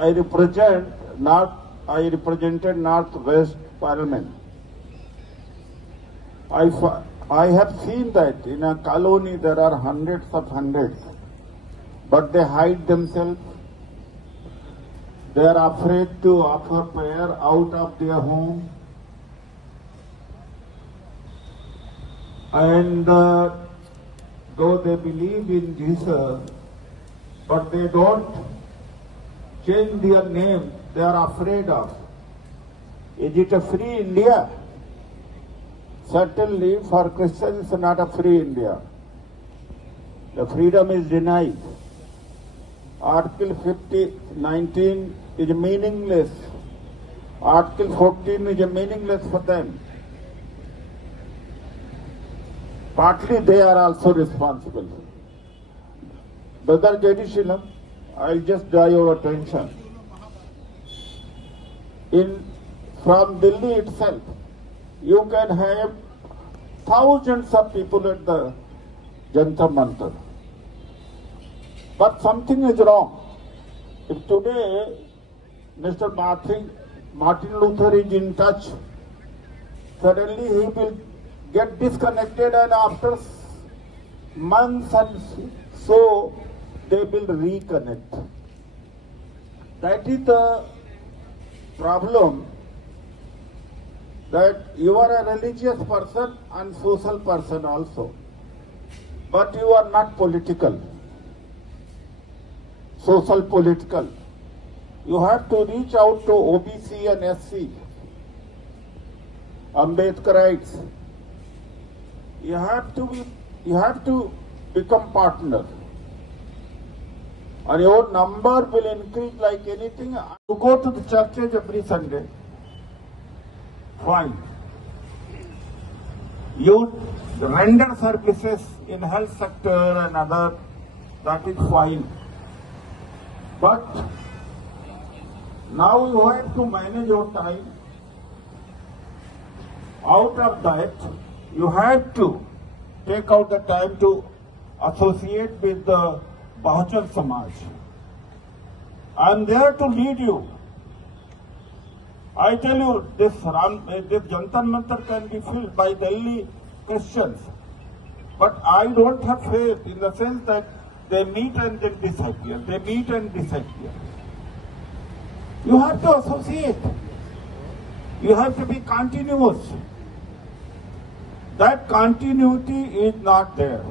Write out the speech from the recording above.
I represented North-West Parliament. I have seen that in a colony there are hundreds, but they hide themselves. They are afraid to offer prayer out of their home. And though they believe in Jesus, but they don't change their name, they are afraid of. Is it a free India? Certainly for Christians it's not a free India. The freedom is denied. Article 19 is meaningless. Article 14 is meaningless for them. Partly they are also responsible. Brother Jadishilam, I'll just draw your attention. From Delhi itself, you can have thousands of people at the Jantar Mantar. But something is wrong. If today Mr. Martin Luther is in touch, suddenly he will get disconnected, and after months and so they will reconnect. That is the problem, that you are a religious person and social person also, but you are not political, social political. You have to reach out to OBC and SC, Ambedkarites. You have to become partner, and your number will increase like anything. You go to the churches every Sunday, fine. You render services in health sector and other, that is fine. But now you have to manage your time. Out of that, you have to take out the time to associate with the Bahujan Samaj. I am there to lead you. I tell you, this Jantar Mantar can be filled by Delhi Christians. But I don't have faith in the sense that they meet and then disappear. They meet and disappear. You have to associate. You have to be continuous. That continuity is not there.